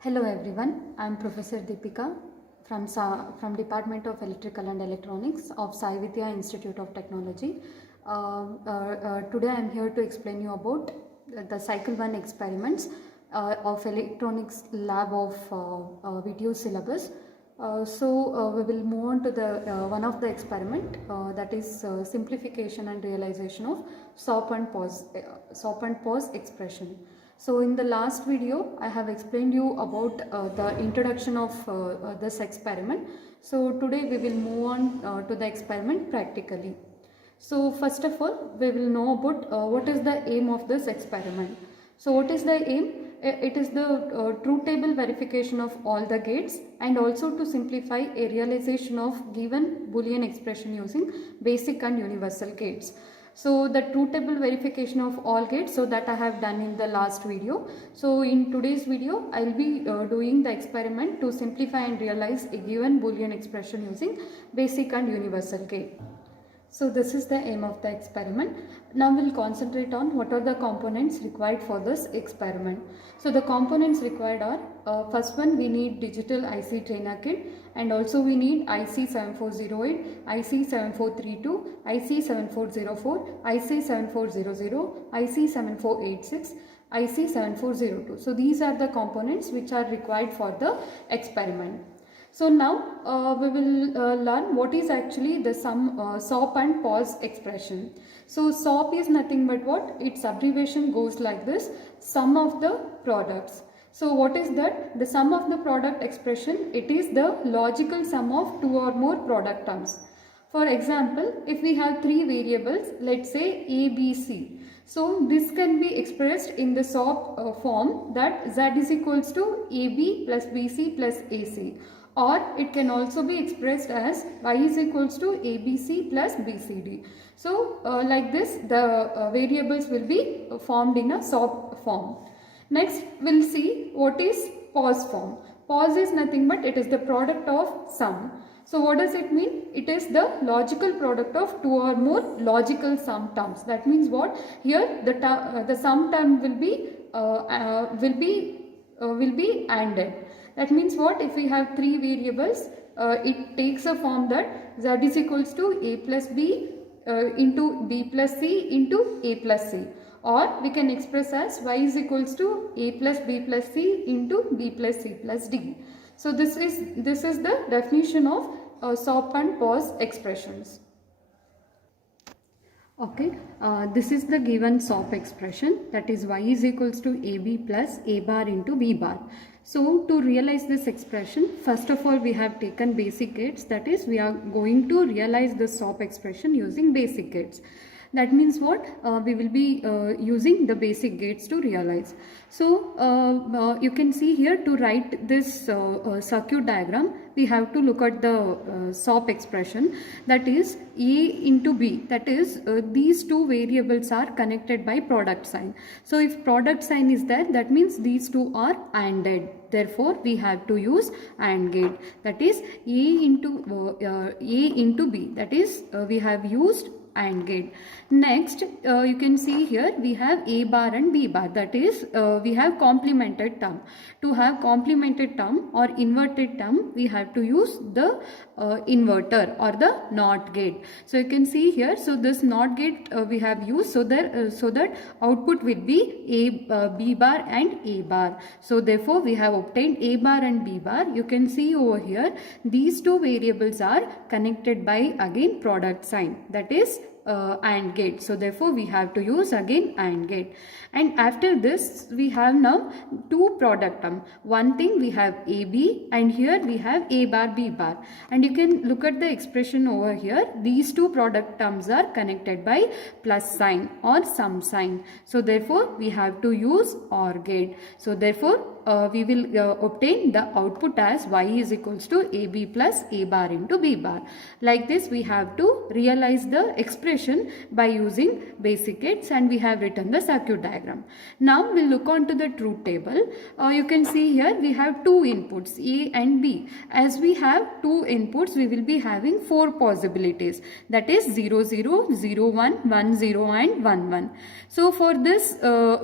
Hello everyone, I am Professor Deepika from Department of Electrical and Electronics of Sai Vidya Institute of Technology. Today I am here to explain you about the Cycle 1 experiments of Electronics Lab of video syllabus. We will move on to the one of the experiment that is simplification and realization of stop and pause expression. So in the last video I have explained you about the introduction of this experiment. So today we will move on to the experiment practically. So first of all we will know about what is the aim of this experiment. So what is the aim? It is the truth table verification of all the gates and also to simplify a realization of given Boolean expression using basic and universal gates. So the truth table verification of all gates, so that I have done in the last video. So in today's video I will be doing the experiment to simplify and realize a given Boolean expression using basic and universal gate. So this is the aim of the experiment. Now we'll concentrate on what are the components required for this experiment. So the components required are first one, we need digital IC trainer kit, and also we need IC 7408, IC 7432, IC 7404, IC 7400, IC 7486, IC 7402. So these are the components which are required for the experiment. So now we will learn what is actually the SOP and pause expression. So SOP is nothing but what? Its abbreviation goes like this: sum of the products. So what is that? The sum of the product expression, it is the logical sum of two or more product terms. For example, if we have three variables, let's say A, B, C. So this can be expressed in the SOP form that Z is equals to AB plus BC plus AC. Or it can also be expressed as y is equals to ABC plus BCD. So like this the variables will be formed in a SOP form. Next we'll see what is pause form. Pause is nothing but it is the product of sum. So what does it mean? It is the logical product of two or more logical sum terms. That means what? Here the sum term will be ANDed. That means what? If we have three variables, it takes a form that Z is equals to A plus B into B plus C into A plus C. Or we can express as Y is equals to A plus B plus C into B plus C plus D. So this is the definition of SOP and pause expressions. Okay, this is the given SOP expression, that is y is equals to AB plus A bar into B bar. So to realize this expression, first of all we have taken basic gates, that is we are going to realize the SOP expression using basic gates. That means what? We will be using the basic gates to realize. So you can see here, to write this circuit diagram, we have to look at the SOP expression, that is A into B, that is these two variables are connected by product sign. So if product sign is there, that means these two are ANDed. Therefore we have to use AND gate, that is A into B, that is we have used AND gate. Next you can see here we have A bar and B bar, that is we have complemented term. To have complemented term or inverted term, we have to use the inverter or the NOT gate. So you can see here, so this NOT gate we have used so that output will be B bar and A bar. So therefore we have obtained A bar and B bar. You can see over here these two variables are connected by again product sign, that is AND gate. So therefore we have to use again AND gate. And after this we have now two product term. One thing we have AB and here we have A bar B bar. And you can look at the expression over here. These two product terms are connected by plus sign or sum sign. So therefore we have to use OR gate. So therefore we will obtain the output as y is equals to AB plus A bar into B bar. Like this we have to realize the expression by using basic gates, and we have written the circuit diagram. Now we'll look on to the truth table. You can see here we have two inputs A and B. As we have two inputs, we will be having four possibilities, that is 0 0, 0 1, 1 0 and 1 1. So for this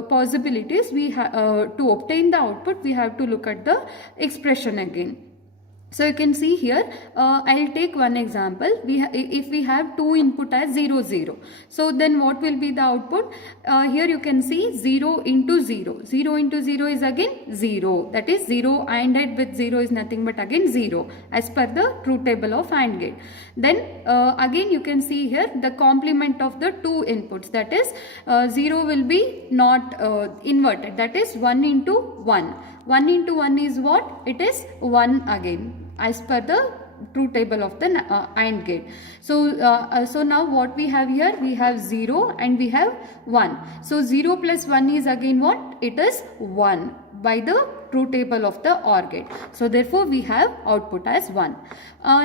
possibilities we have to obtain the output output, we have to look at the expression again. So you can see here, I'll take one example. If we have two input as 0, 0. So then what will be the output? Here you can see 0 into 0. 0 into 0 is again 0. That is 0 ANDed with 0 is nothing but again 0 as per the truth table of AND gate. Then again you can see here the complement of the two inputs. That is 0 will be not inverted. That is 1 into 1. 1 into 1 is what? It is 1 again as per the truth table of the AND gate. So, so now what we have here? We have 0 and we have 1. So 0 plus 1 is again what? It is 1 by the truth table of the OR gate. So therefore we have output as 1.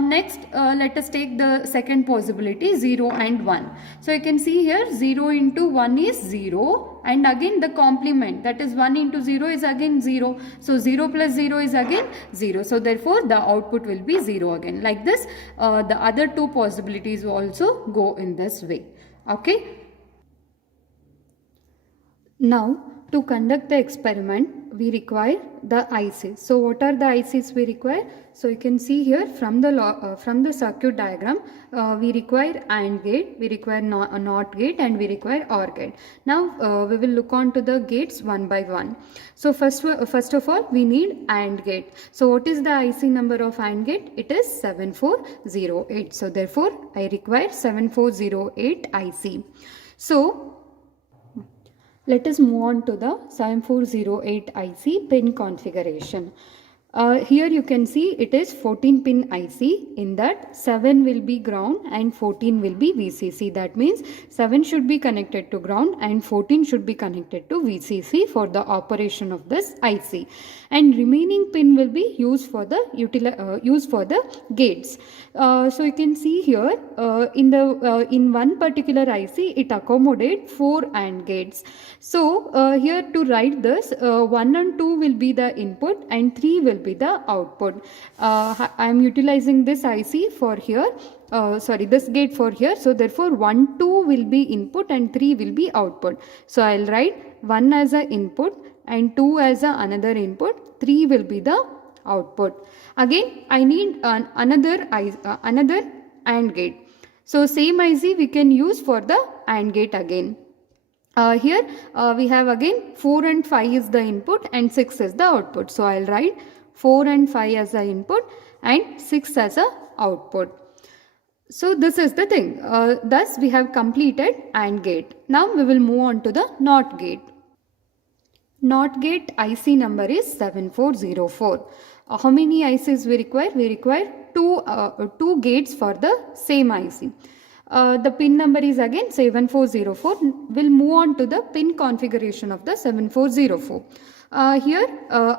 Next let us take the second possibility, 0 and 1. So you can see here 0 into 1 is 0 and again the complement, that is 1 into 0 is again 0. So 0 plus 0 is again 0. So therefore the output will be 0 again. Like this the other two possibilities also go in this way. Okay. Now to conduct the experiment we require the ICs. So what are the ICs we require? So you can see here from the circuit diagram we require AND gate, we require NOT gate and we require OR gate. Now we will look on to the gates one by one. So first of all we need AND gate. So what is the IC number of AND gate? It is 7408. So therefore I require 7408 IC. So let us move on to the 7408 IC pin configuration. Here you can see it is 14 pin IC. In that 7 will be ground and 14 will be VCC. That means 7 should be connected to ground and 14 should be connected to VCC for the operation of this IC. And remaining pin will be used for the gates. So you can see here in one particular IC it accommodates 4 AND gates. So here to write this 1 and 2 will be the input and 3 will be the output. I am utilizing this IC for here. This gate for here. So therefore 1, 2 will be input and 3 will be output. So I'll write 1 as a input and 2 as another input, 3 will be the output. Again I need another AND gate. So same IC we can use for the AND gate again. Here we have again 4 and 5 is the input and 6 is the output. So I'll write 4 and 5 as the input and 6 as a output. So this is the thing. Thus we have completed AND gate. Now we will move on to the NOT gate. NOT gate IC number is 7404. How many ICs we require? We require two gates for the same IC. The pin number is again 7404. We'll move on to the pin configuration of the 7404. Here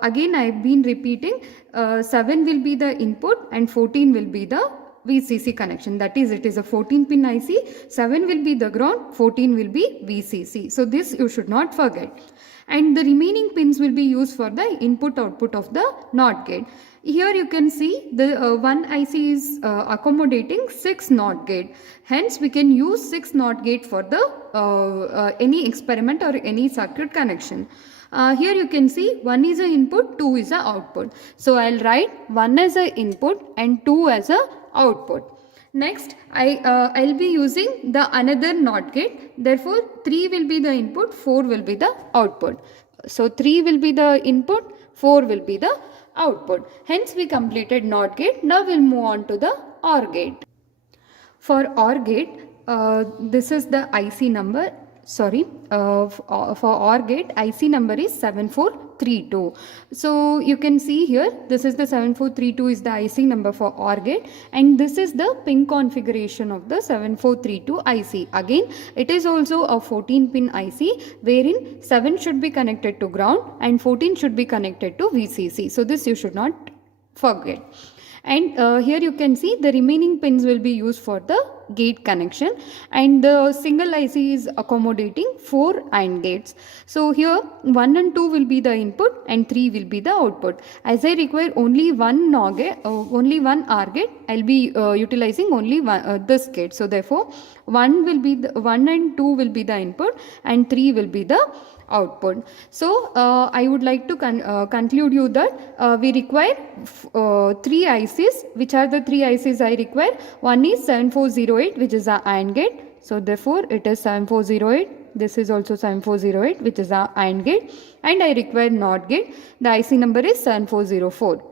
again I have been repeating 7 will be the input and 14 will be the VCC connection. That is, it is a 14 pin IC. 7 will be the ground, 14 will be VCC. So this you should not forget. And the remaining pins will be used for the input output of the NOT gate. Here you can see the one IC is accommodating 6 NOT gate. Hence we can use 6 NOT gate for the any experiment or any circuit connection. Here you can see 1 is a input, 2 is a output. So I'll write 1 as a input and 2 as a output. Next I'll be using the another NOT gate. Therefore 3 will be the input, 4 will be the output. So 3 will be the input, 4 will be the output. Hence we completed NOT gate. Now we'll move on to the OR gate. For OR gate this is the IC number. For OR gate IC number is 7432. So you can see here this is the 7432 is the IC number for OR gate, and this is the pin configuration of the 7432 IC. Again it is also a 14 pin IC wherein 7 should be connected to ground and 14 should be connected to VCC. So this you should not forget. And here you can see the remaining pins will be used for the gate connection, and the single IC is accommodating 4 AND gates. So here 1 and 2 will be the input and 3 will be the output. As I require only one OR gate, I'll be utilizing only this gate. So therefore 1 and 2 will be the input and 3 will be the output. So I would like to conclude you that we require 3 ICs. Which are the 3 ICs I require? One is 7408, which is a AND gate. So therefore it is 7408. This is also 7408, which is a AND gate, and I require NOT gate. The IC number is 7404.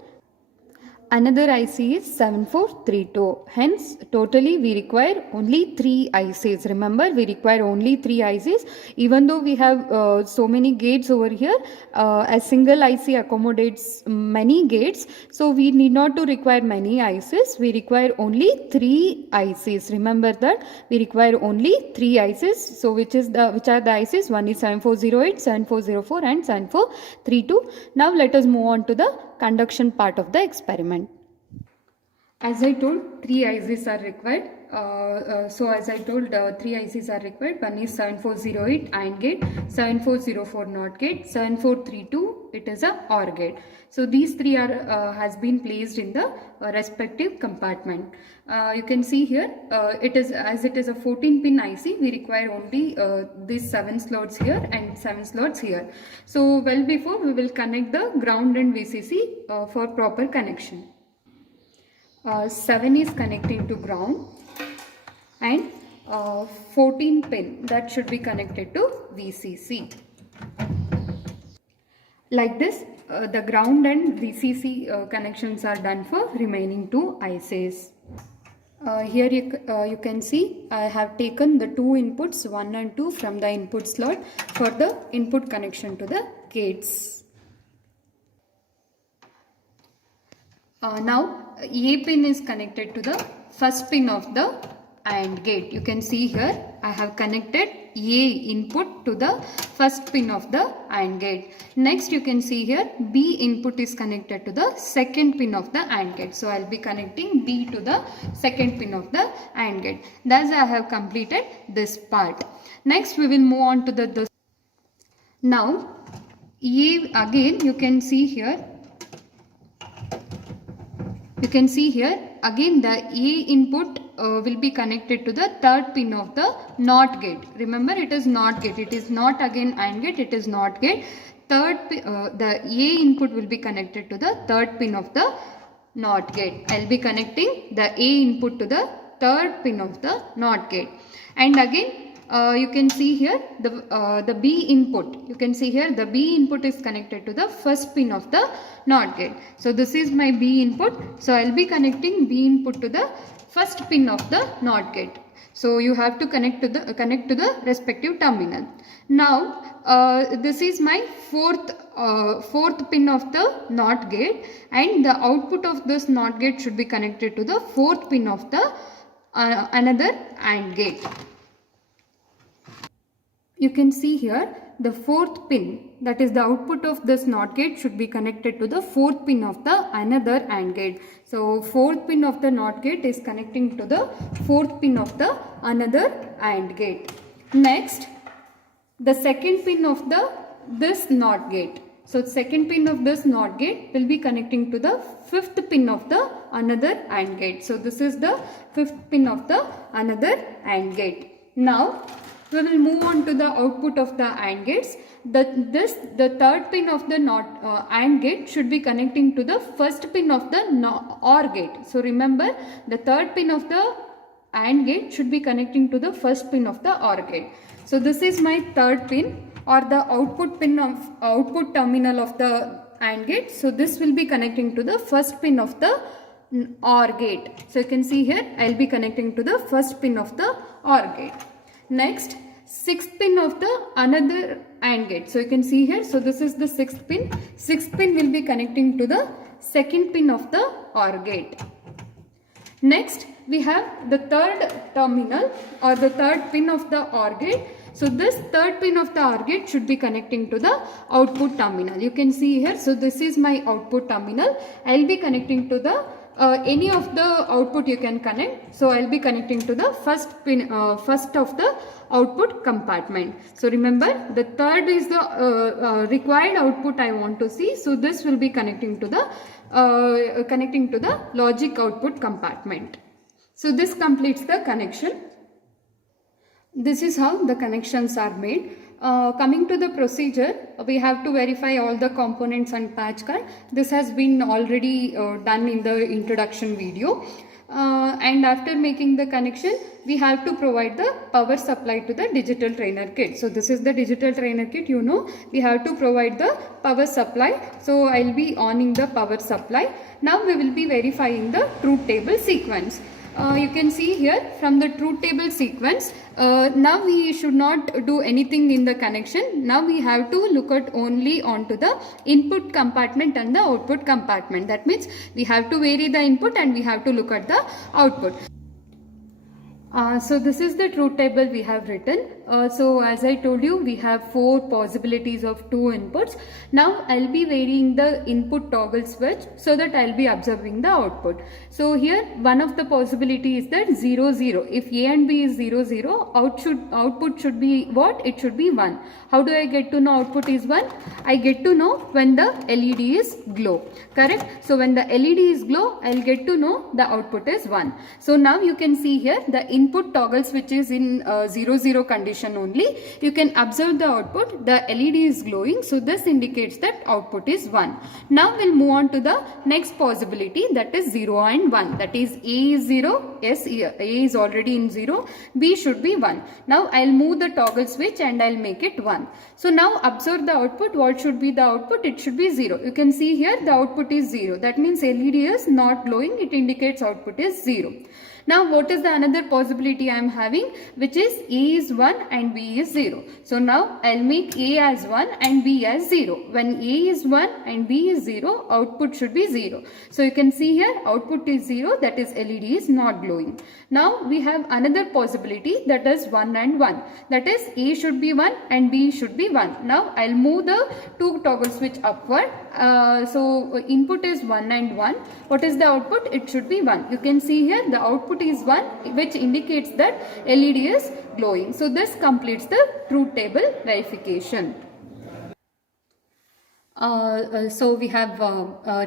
Another IC is 7432. Hence, totally we require only 3 ICs. Remember, we require only 3 ICs. Even though we have so many gates over here, a single IC accommodates many gates. So, we need not to require many ICs. We require only 3 ICs. Remember that we require only 3 ICs. So, which are the ICs? One is 7408, 7404 and 7432. Now, let us move on to the conduction part of the experiment. As I told, 3 ICs are required. So as I told, 3 ICs are required. One is 7408 AND gate, 7404 NOT gate, 7432 it is a OR gate. So these 3 are has been placed in the respective compartment. You can see here, it is a 14-pin IC. We require only these 7 slots here and 7 slots here. So well before we will connect the ground and VCC for proper connection. 7 is connecting to ground and 14 pin that should be connected to VCC. Like this, the ground and VCC connections are done for remaining 2 ICs. Here you can see I have taken the 2 inputs 1 and 2 from the input slot for the input connection to the gates. Now A pin is connected to the first pin of the AND gate. You can see here I have connected A input to the first pin of the AND gate. Next you can see here B input is connected to the second pin of the AND gate. So I will be connecting B to the second pin of the AND gate. Thus I have completed this part. Next we will move on to the now A again you can see here. You can see here again the A input will be connected to the third pin of the NOT gate. Remember it is NOT gate. It is not again AND gate. It is NOT gate. The A input will be connected to the third pin of the NOT gate. I will be connecting the A input to the third pin of the NOT gate. And again you can see here the B input. You can see here the B input is connected to the first pin of the NOT gate. So this is my B input. So I will be connecting B input to the first pin of the NOT gate. So you have to connect to the respective terminal. Now this is my fourth pin of the NOT gate, and the output of this NOT gate should be connected to the fourth pin of the another AND gate. You can see here the fourth pin, that is the output of this NOT gate, should be connected to the fourth pin of the another AND gate. So fourth pin of the NOT gate is connecting to the fourth pin of the another AND gate. Next, the second pin of this NOT gate. So second pin of this NOT gate will be connecting to the fifth pin of the another AND gate. So this is the fifth pin of the another AND gate. Now we will move on to the output of the AND gates. The third pin of the AND gate should be connecting to the first pin of the OR gate. So remember, the third pin of the AND gate should be connecting to the first pin of the OR gate. So this is my third pin, or the output pin of output terminal of the AND gate. So this will be connecting to the first pin of the OR gate. So you can see here I will be connecting to the first pin of the OR gate. Next, sixth pin of the another AND gate. So you can see here, so this is the sixth pin. Sixth pin will be connecting to the second pin of the OR gate. Next, we have the third terminal or the third pin of the OR gate. So this third pin of the OR gate should be connecting to the output terminal. You can see here, so this is my output terminal. I will be connecting to the any of the output you can connect. So I will be connecting to the first pin, first of the output compartment. So remember, the third is the required output I want to see. So this will be connecting to the logic output compartment. So this completes the connection. This is how the connections are made. Coming to the procedure, we have to verify all the components and patch card. This has been already done in the introduction video. And after making the connection, we have to provide the power supply to the digital trainer kit. So this is the digital trainer kit, you know, we have to provide the power supply. So I'll be oning the power supply. Now we will be verifying the truth table sequence. You can see here from the truth table sequence, now we should not do anything in the connection. Now we have to look at only onto the input compartment and the output compartment. That means we have to vary the input and we have to look at the output. So this is the truth table we have written. So as I told you, we have 4 possibilities of 2 inputs. Now I'll be varying the input toggle switch so that I'll be observing the output. So here one of the possibility is that 0 0. If A and B is 0 0, output should be what? It should be 1. How do I get to know output is 1? I get to know when the LED is glow. Correct? So when the LED is glow, I'll get to know the output is 1. So now you can see here the input toggle switch is in 0 0 condition only. You can observe the output. The LED is glowing. So this indicates that output is 1. Now we'll move on to the next possibility, that is 0 and 1. That is A is 0. Yes, A is already in 0. B should be 1. Now I'll move the toggle switch and I'll make it 1. So now observe the output. What should be the output? It should be 0. You can see here the output is 0. That means LED is not glowing. It indicates output is 0. Now what is the another possibility I am having, which is A is 1 and B is 0. So now I'll make A as 1 and B as 0. When A is 1 and B is 0, output should be 0. So you can see here output is 0, that is LED is not glowing. Now we have another possibility, that is 1 and 1. That is A should be 1 and B should be 1. Now I'll move the 2 toggle switch upward. So input is 1 and 1. What is the output? It should be 1. You can see here the output is 1, which indicates that LED is glowing. So this completes the truth table verification. So we have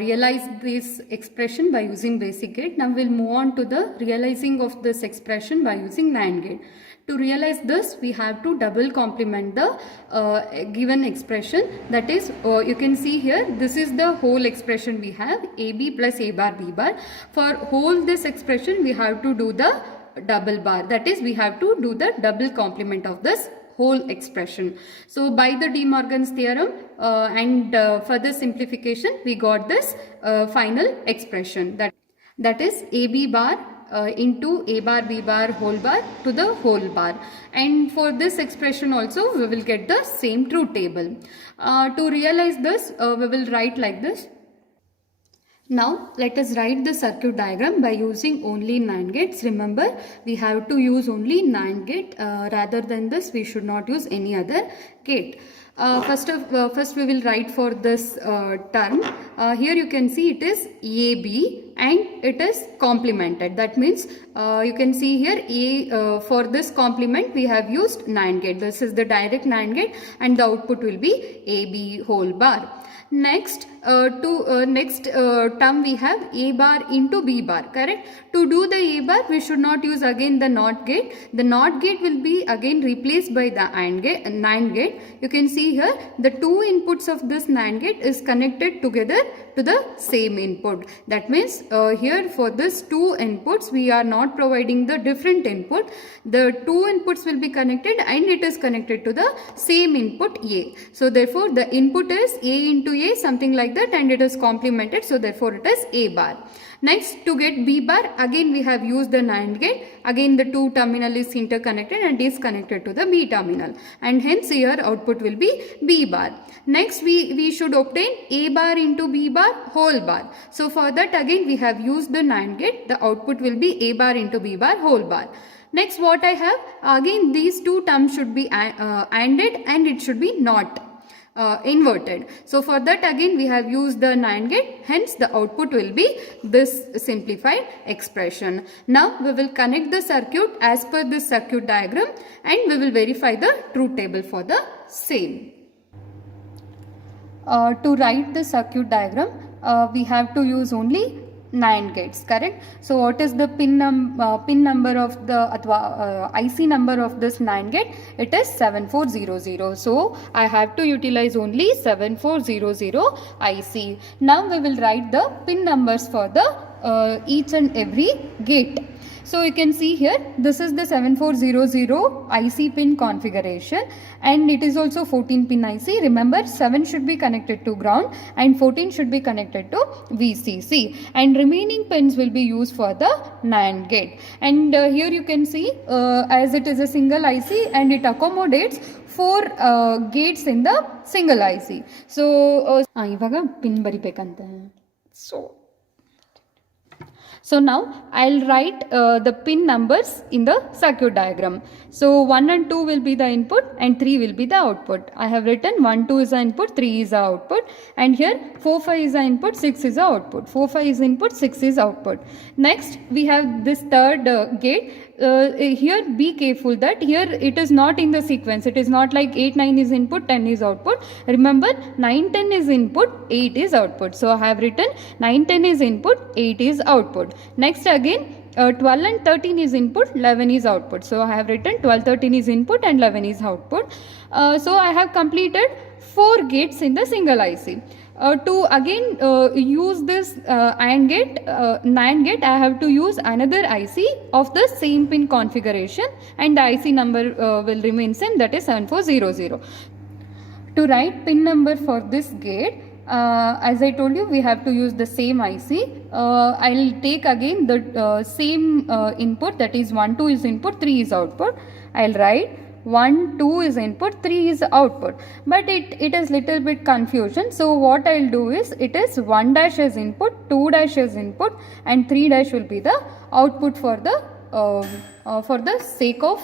realized this expression by using basic gate. Now we'll move on to the realizing of this expression by using NAND gate. To realize this, we have to double complement the given expression. That is, you can see here, this is the whole expression we have, AB plus A bar B bar. For whole this expression, we have to do the double bar. That is, we have to do the double complement of this whole expression. So by the De Morgan's theorem and further simplification, we got this final expression, that is AB bar into A bar B bar whole bar to the whole bar. And for this expression also we will get the same truth table. To realize this, we will write like this. Now let us write the circuit diagram by using only NAND gates. Remember, we have to use only NAND gate. Rather than this, we should not use any other gate. First we will write for this term. Here you can see it is AB and it is complemented. That means you can see here for this complement we have used NAND gate. This is the direct NAND gate and the output will be AB whole bar. Next term we have A bar into B bar, correct? To do the A bar, we should not use again the NOT gate. The NOT gate will be again replaced by the NAND gate. You can see here the 2 inputs of this NAND gate is connected together to the same input. That means here for this 2 inputs we are not providing the different input. The 2 inputs will be connected and it is connected to the same input A. So therefore the input is A into A, something like that, and it is complemented, so therefore it is A bar. Next, to get B bar, again we have used the NAND gate. Again the 2 terminal is interconnected and is connected to the B terminal, and hence here output will be B bar. Next we should obtain A bar into B bar whole bar. So for that again we have used the NAND gate. The output will be A bar into B bar whole bar. Next what I have, again these 2 terms should be ANDed and it should be not inverted. So for that again we have used the NAND gate, hence the output will be this simplified expression. Now we will connect the circuit as per this circuit diagram and we will verify the truth table for the same. To write the circuit diagram, we have to use only 9 gates, correct? So what is the pin number of the IC number of this 9 gate? It is 7400. So I have to utilize only 7400 IC. Now we will write the pin numbers for the each and every gate. So you can see here, this is the 7400 IC pin configuration, and it is also 14 pin IC. Remember, 7 should be connected to ground and 14 should be connected to VCC, and remaining pins will be used for the NAND gate. And here you can see, as it is a single IC and it accommodates 4 gates in the single IC. So ivaga pin baribekante. So now I'll write the pin numbers in the circuit diagram. So 1 and 2 will be the input and 3 will be the output. I have written 1, 2 is the input, 3 is the output, and here 4, 5 is the input, 6 is the output. 4, 5 is input, 6 is output. Next we have this third gate. Here be careful that here it is not in the sequence. It is not like 8, 9 is input, 10 is output. Remember, 9, 10 is input, 8 is output. So I have written 9, 10 is input, 8 is output. Next again, 12 and 13 is input, 11 is output. So I have written 12, 13 is input and 11 is output. So I have completed 4 gates in the single IC. To again use this AND gate, NAND gate, I have to use another IC of the same pin configuration, and the IC number will remain same, that is 7400. To write pin number for this gate, as I told you, we have to use the same IC. I will take again the same input, that is 1, 2 is input, 3 is output. I will write 1, 2 is input, 3 is output, but it is little bit confusion. So what I will do is, it is 1 dash as input, 2 dash as input, and 3 dash will be the output for the sake of.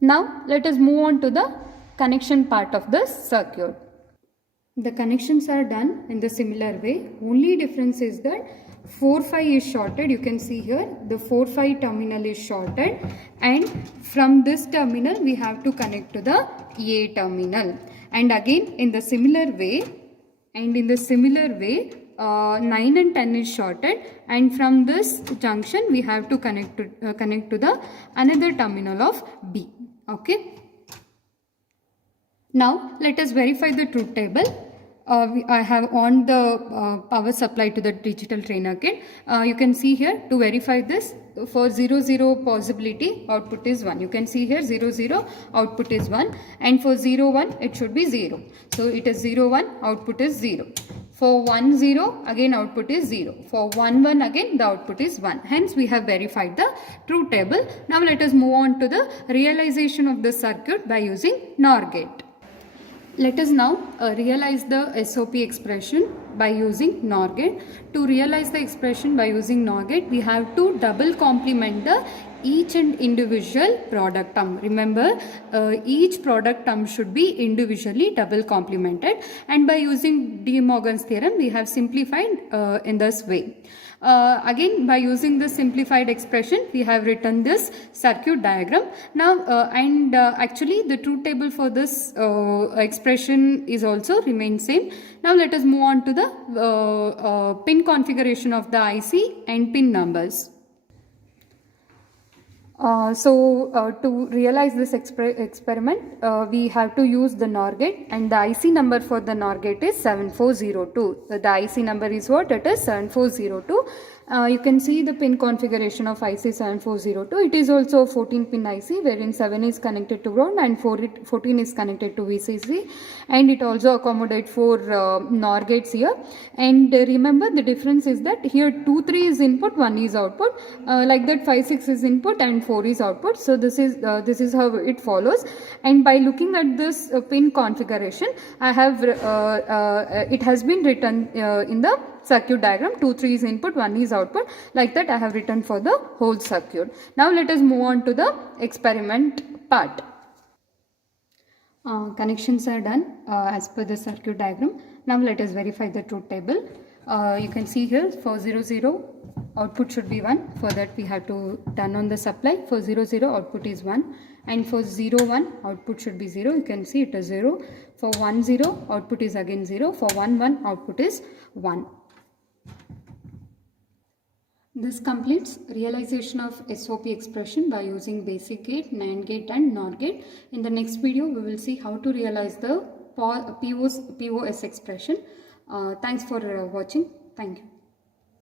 Now let us move on to the connection part of the circuit. The connections are done in the similar way. Only difference is that 4, 5 is shorted. You can see here the 4, 5 terminal is shorted, and from this terminal we have to connect to the A terminal. And again in the similar way, 9 and 10 is shorted, and from this junction we have to connect to the another terminal of B. Okay. Now let us verify the truth table. I have on the power supply to the digital trainer kit. You can see here, to verify this, for 0, 0 possibility, output is 1. You can see here 0, 0, output is 1, and for 0, 1 it should be 0. So it is 0, 1, output is 0. For 1, 0, again output is 0. For 1, 1, again the output is 1. Hence we have verified the truth table. Now let us move on to the realization of the circuit by using NOR gate. Let us now realize the SOP expression by using NOR gate. To realize the expression by using NOR gate, we have to double complement the each and individual product term. Remember, each product term should be individually double complemented, and by using De Morgan's theorem we have simplified in this way. Again, by using this simplified expression, we have written this circuit diagram. Now actually the truth table for this expression is also remains same. Now let us move on to the pin configuration of the IC and pin numbers. To realize this experiment, we have to use the NOR gate, and the IC number for the NOR gate is 7402. The IC number is what? It is 7402. You can see the pin configuration of IC 7402. It is also a 14 pin IC, wherein 7 is connected to ground and 14 is connected to VCC, and it also accommodates 4 NOR gates here. And remember, the difference is that here 2, 3 is input, 1 is output, like that 5, 6 is input and 4 is output. So this is how it follows. And by looking at this pin configuration, I have it has been written in the circuit diagram. 2, 3 is input, 1 is output, like that I have written for the whole circuit. Now let us move on to the experiment part. Connections are done as per the circuit diagram. Now let us verify the truth table. You can see here for 0, 0 output should be 1. For that we have to turn on the supply. For 0, 0 output is 1, and for 0, 1 output should be 0. You can see it is 0. For 1, 0 output is again 0. For 1, 1 output is 1. This completes realization of SOP expression by using basic gate, NAND gate and NOR gate. In the next video, we will see how to realize the POS expression. Thanks for watching. Thank you.